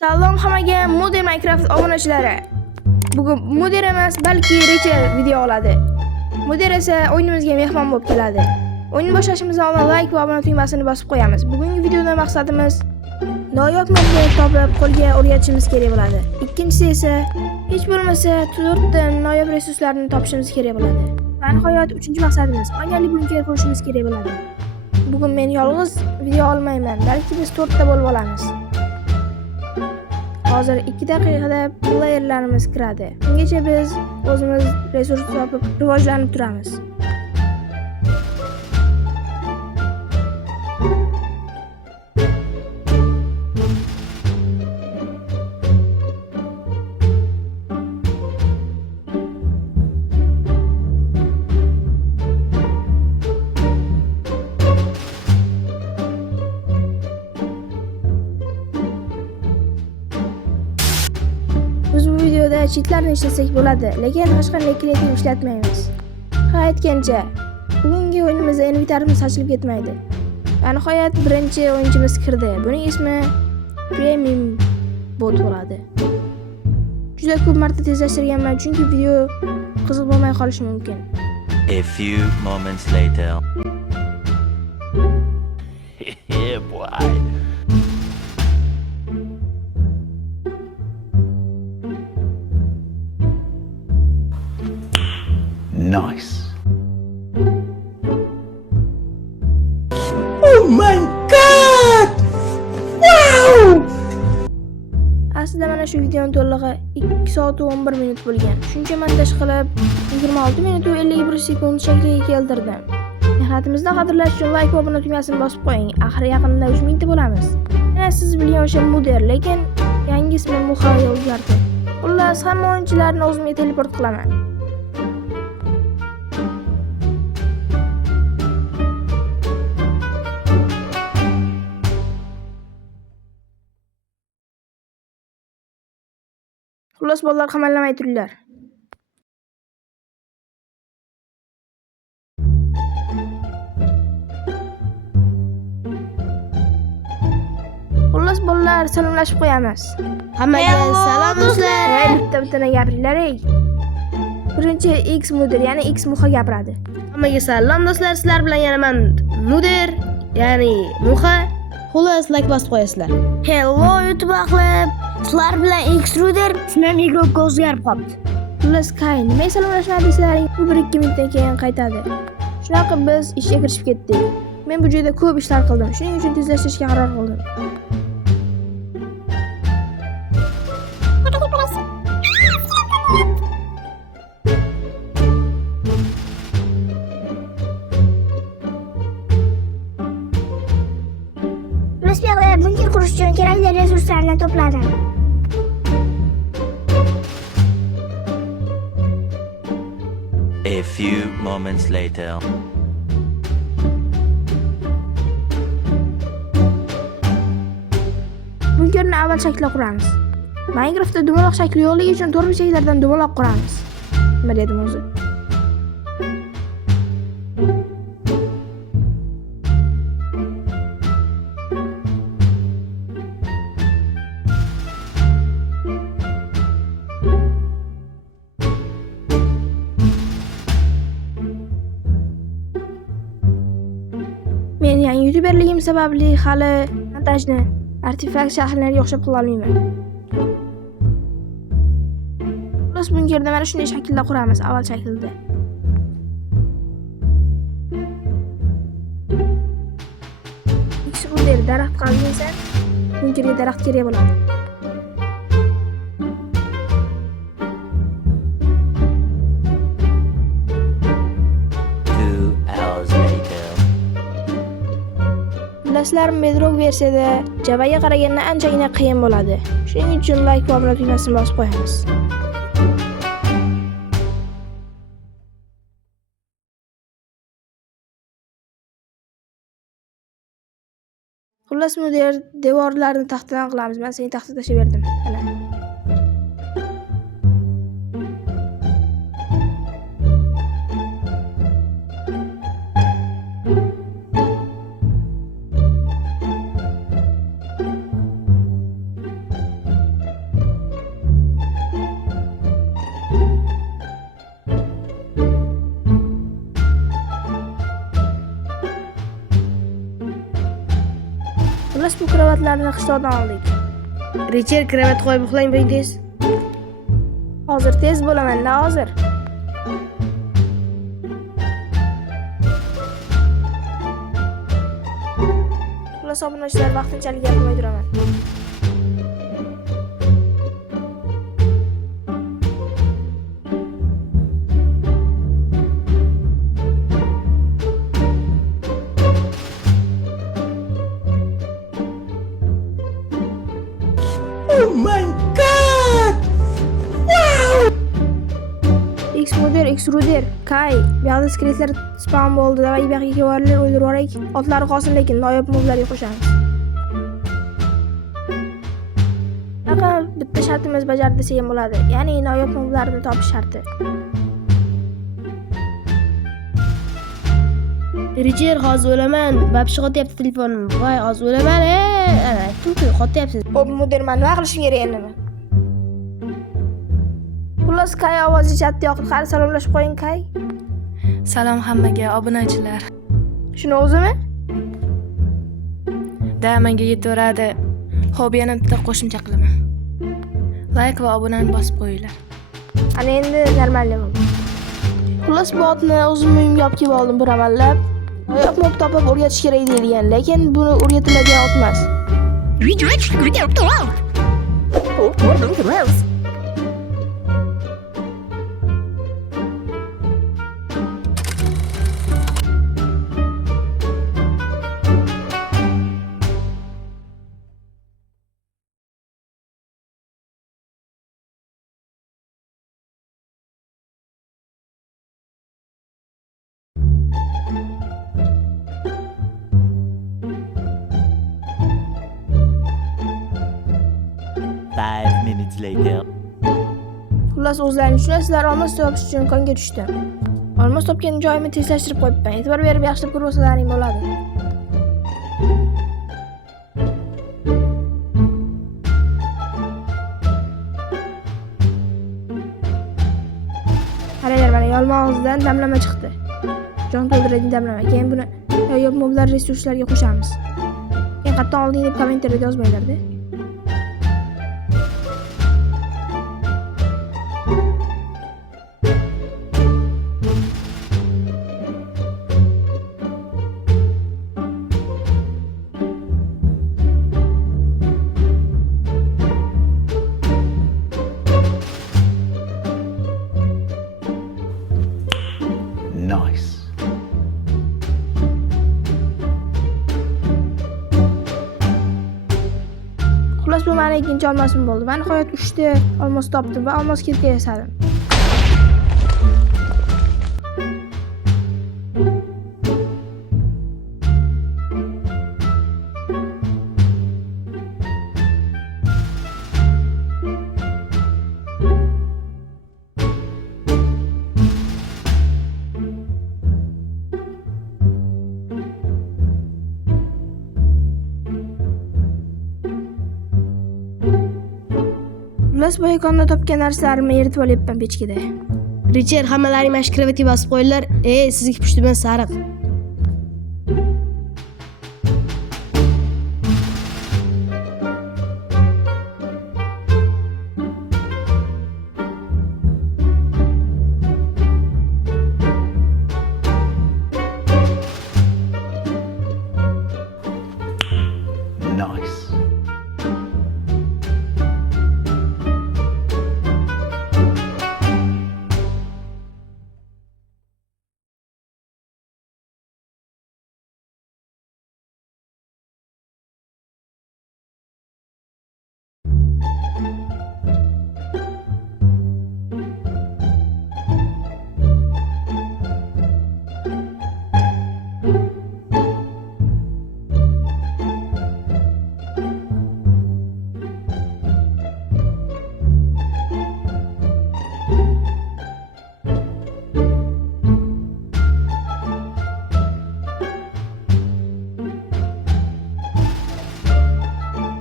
Salom hammaga Modern Minecraft obunachilari. Bugun Modern emas, balki Richard video oladi. Modern esa o'yinimizga mehmon bo'lib keladi. O'yin boshlashimizdan oldin like va obuna tugmasini bosib qo'yamiz. Bugungi videoda maqsadimiz noyob modni topib qo'lga o'rgatishimiz kerak bo'ladi. Ikkinchisi esa hech bo'lmasa 4 ta noyob resurslarni topishimiz kerak bo'ladi. Va nihoyat 3-maqsadimiz oynali bunker qurishimiz kerak bo'ladi. Bugun men yolg'iz video olmayman, balki biz 4 ta bo'lib olamiz. Hozir 2 daqiqada playerlarimiz kiradi. Ungacha biz o'zimiz resurs topib rivojlanib turamiz. Biz bu videoda cheatlarni ishlasak bo'ladi, lekin hech qanday kreativ ishlatmaymiz. Ha aytgancha, bugungi o'yinimizda inventarimiz ochilib ketmaydi. Va nihoyat birinchi o'yinchimiz kirdi. Buning ismi Premium bot bo'ladi. Juda ko'p marta tezlashtirganman, chunki video qiziq bo'lmay qolishi mumkin. A few moments later. Yeah, boy. Nice. Oh my god! Wow! Aslida mana shu videoning to'lig'i 2 soat va 11 minut bo'lgan. Shuncha montaj qilib 26 minut va 51 sekund shakliga keltirdim. Mehnatimizni qadrlash uchun like va obuna tugmasini bosib qo'ying. Axir yaqinda 3000 ta bo'lamiz. Mana siz bilgan o'sha Modern, lekin yangi ismi Muhaga o'zgardi. Xullas, hamma o'yinchilarni o'zimga teleport qilaman. Xullas bolalar qamallamay turinglar. Xullas bolalar salomlashib qo'yamiz. Hammaga salom do'stlar. Bitta gapiringlar ey. Birinchi X Modern, ya'ni X Muha gapiradi. Hammaga salom do'stlar. Sizlar bilan yana men Modern, ya'ni Muha. Xullas like bosib qo'yasizlar. Hello YouTube ahli. Sizlar bilan Extruder ismim mikrofon o'zgarib qoldi. Xullas Kay, nima salomlashmadingizlaring? U 1-2 minutdan keyin qaytadi. Shunaqa biz ishga kirishib ketdik. Men bu joyda ko'p ishlar qildim. Shuning uchun tezlashtirishga qaror qildim. Respekt bunker qurish uchun kerakli resurslarni to'pladim. A few moments later. Bunkerni avval shaklga quramiz. Minecraftda dumaloq shakli yo'qligi uchun to'rtburchaklardan dumaloq quramiz. Nima dedim o'zi? Men yangi youtuberligim sababli hali montajni artefakt shaharlariga o'xshab qila olmayman. Xullas bunkerda mana shunday shaklda quramiz, avval shaklda. Ikki bunday daraxt qaziysan, bunkerga daraxt kerak bo'ladi. 2 hours later. Bilasizlar, Bedrock versiyada Javaga qaraganda anchagina qiyin bo'ladi. Shuning uchun like va obuna tugmasini bosib qo'yamiz. Xullas Modern devorlarni taxtadan qilamiz. Men seni taxta tashlab berdim. Mana. kravatlarni qishloqdan oldik. Richer kravat qo'yib uxlang bo'ling tez. Hozir tez bo'laman-da hozir. Xullas obunachilar vaqtinchalik gapirmay turaman. Oh my god! Wow! X-Mudir, X-Rudir, Kai. Bu yoqda skeletlar spawn bo'ldi. Davay bu yoqqa kevarillar o'ldirib yuboraylik. Otlari qolsin lekin noyob moblarga qo'shamiz. Faqat bitta shartimiz bajardi desa ham bo'ladi. Ya'ni noyob moblarni topish sharti. Richer hozir o'laman. Babshi qotyapti telefonim. Voy, hozir o'laman. Ana, aytdim-ku, qotyapsiz. Hop, mudir, men nima qilishim kerak endi? Xullas, Kai ovozi chatda yoqib, qani salomlashib qo'ying, Kai. Salom hammaga obunachilar. Shuni o'zimi? Da menga yetaveradi. Xo'p, yana bitta qo'shimcha qilaman. Like va obunani bosib qo'yinglar. Ana endi normalniy bo'ldi. Xullas, bu otni o'zim uyimga olib kelib oldim bir amallab. Noyob mob topib o'rgatish kerak deyilgan, lekin buni o'rgatiladigan ot emas. Five minutes later. Xullas, o'zlaringiz tushunasizlar, olmos topish uchun konga tushdim. Olmos topgan joyimni tezlashtirib qo'yibman. E'tibor berib yaxshilab ko'rib olsalaring bo'ladi. Qaranglar, mana yolma og'zidan damlama chiqdi. Jon to'ldiradigan damlama. Keyin buni noyob moblar resurslarga qo'shamiz. Keyin qatdan olding deb kommentariyada yozmanglar-da. Nice. Xullas, bu meni ikkinchi olmosim bo'ldi. Men nihoyat 3 ta olmos topdim va olmos ketga yasadim. Xullas, bu ekonda topgan narsalarimni eritib olyapman pechkada. Richer, hammalaring mana shu kravatga bosib qo'yinglar. Sizga pushtiman sariq. Nice.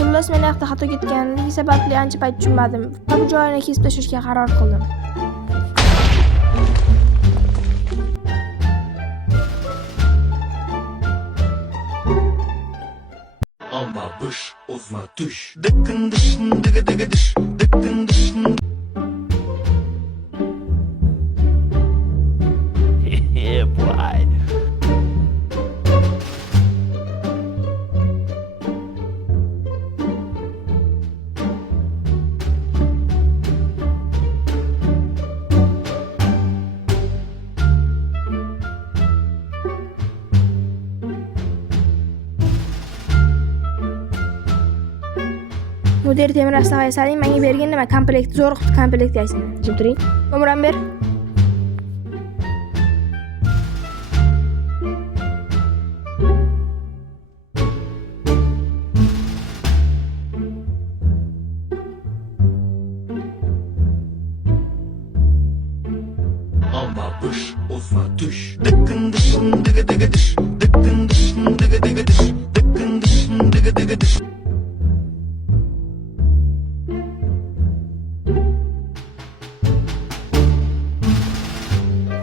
Xullas, men yoqda xato ketganligi sababli ancha payt tushunmadim. Bu joyini kesib tashlashga qaror qildim. On my bush ufma tush. Dıkkın dışın dıgı dıgı dış. Dıkkın dışın. Yeah, boy. Mudir temir astaga saling menga bergan nima komplekt zo'r qilib komplekt aytsin. Jim turing. Nomeramni ber. Alma bush ufma tush. Dıkkın dışın dıgı dıgı dış. Dıkkın dışın dıgı dıgı dış. Dıkkın dışın dıgı dıgı dış.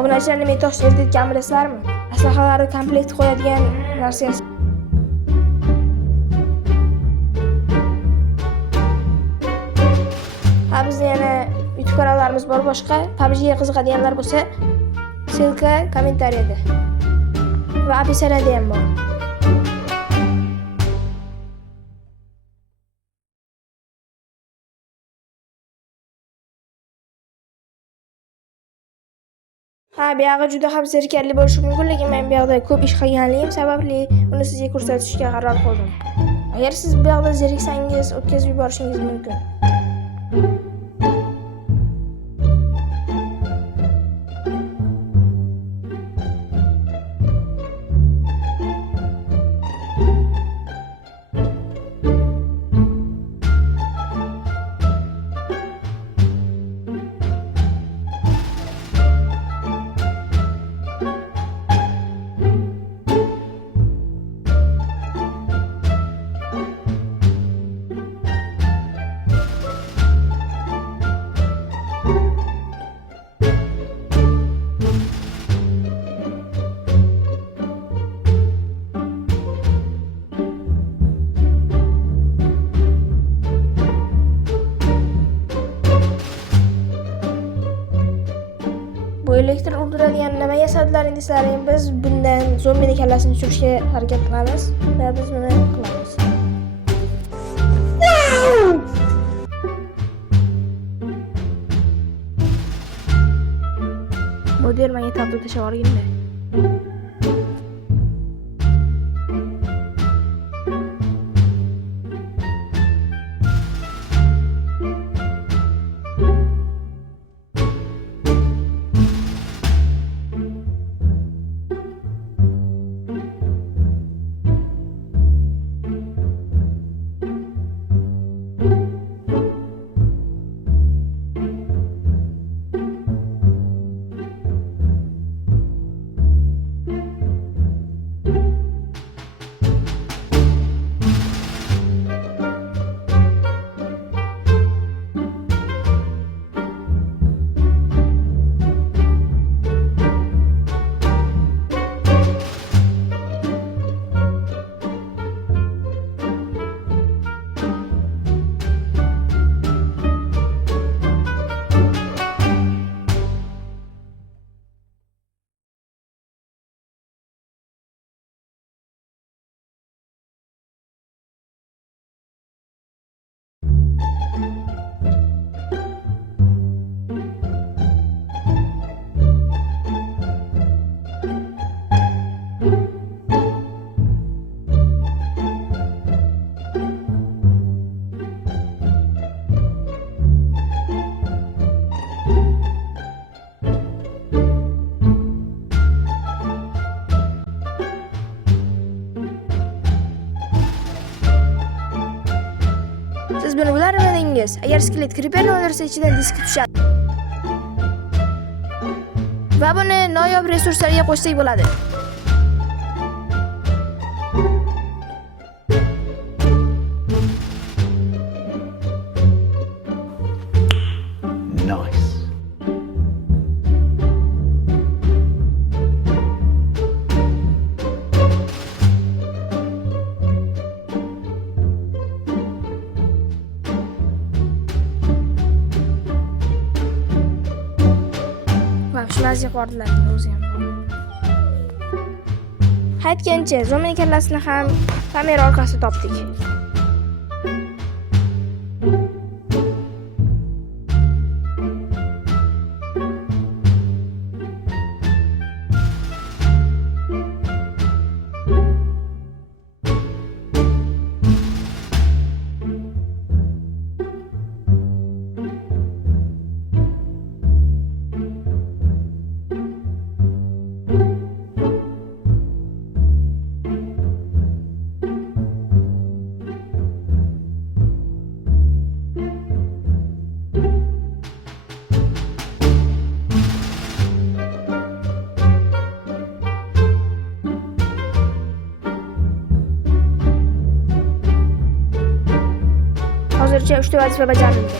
Obunachilarni men tosh aytayotganimni bilasizlarmi? Aslahalarni komplekt qo'yadigan narsa. Ha bizda yana YouTube kanallarimiz bor boshqa. PUBG'ga qiziqadiganlar bo'lsa, ссылка kommentariyada va описаниеda ham bor. Ha, bu yog'i juda ham zerikarli bo'lishi mumkin, lekin men bu yoqda ko'p ish qilganligim sababli uni sizga ko'rsatishga qaror qildim. Agar siz bu yoqda zeriksangiz, o'tkazib yuborishingiz mumkin. Bu elektr urdiradigan nima yasadlaring deslaring, biz bundan zombini kallasini tushirishga harakat qilamiz va biz buni qilamiz. Mudir menga tablet tashlab yuborganda. Siz buni bilarmidingiz? Agar skelet creeperni o'ldirsa, ichidan disk tushadi. Va buni noyob resurslarga qo'shsak bo'ladi. Nice. Shularga yuqorilar o'zi ham bor. Aytgancha, zo'mini kallasini ham kamera orqasida topdik. Hozircha 3 ta vazifa bajarildi.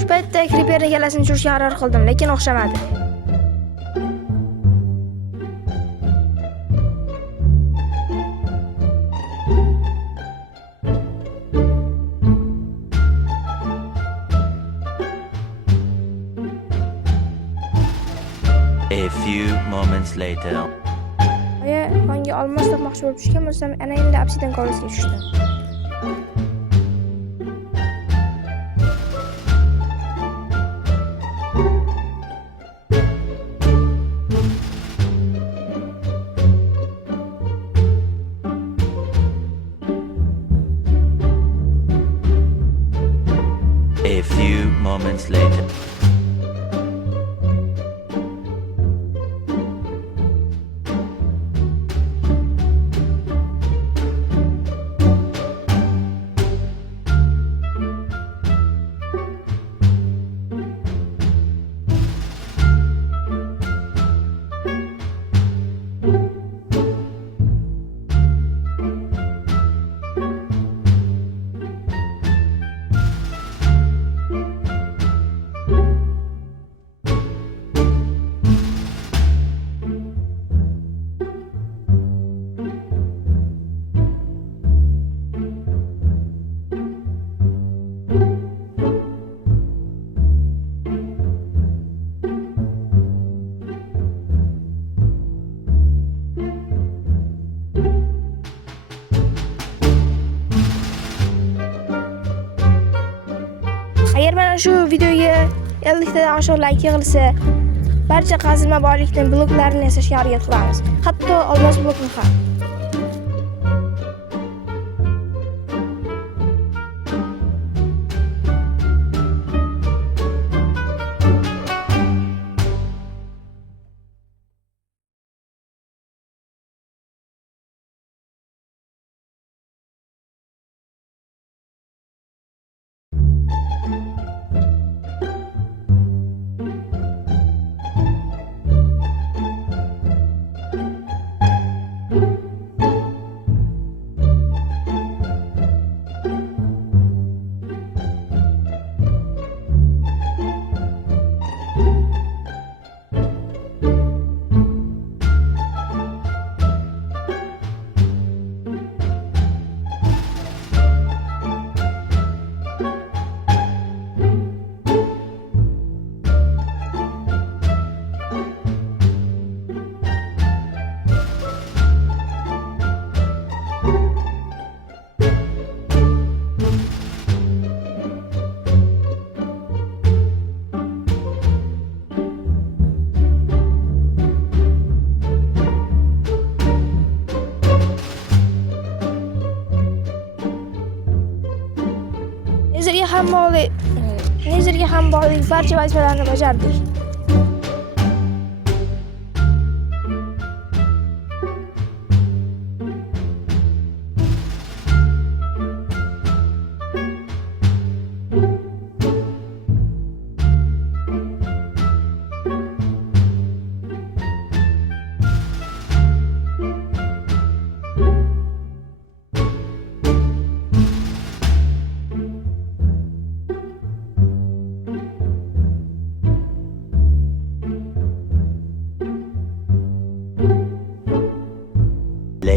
Shu paytda Creeperning kallasini tushirishga qaror qildim, lekin o'xshamadi. A few moments later. Oya, menga olmos topmoqchi bo'lib tushgan bo'lsam, ana endi obsidian kovlasiga tushdim. A few moments later. Agar mana shu videoga 50 tadan oshiq like yig'ilsa, barcha qazilma boylikdan bloklarni yasashga harakat qilamiz. Hatto olmos blokni ham. Nezerga ham bog'liq barcha vazifalarni bajardik.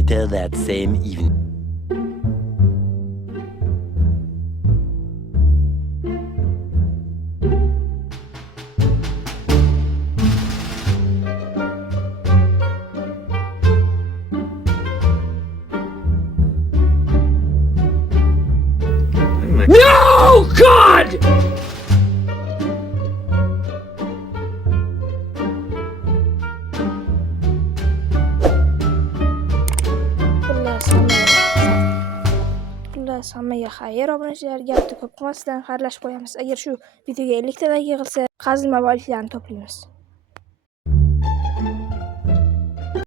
later that same evening. Xullas hammaga xayr, obunachilar. Gapni ko'p qilmasdan xayrlashib qo'yamiz. Agar shu videoga 50 ta like yig'ilsa, qazilma boyliklarni toplaymiz.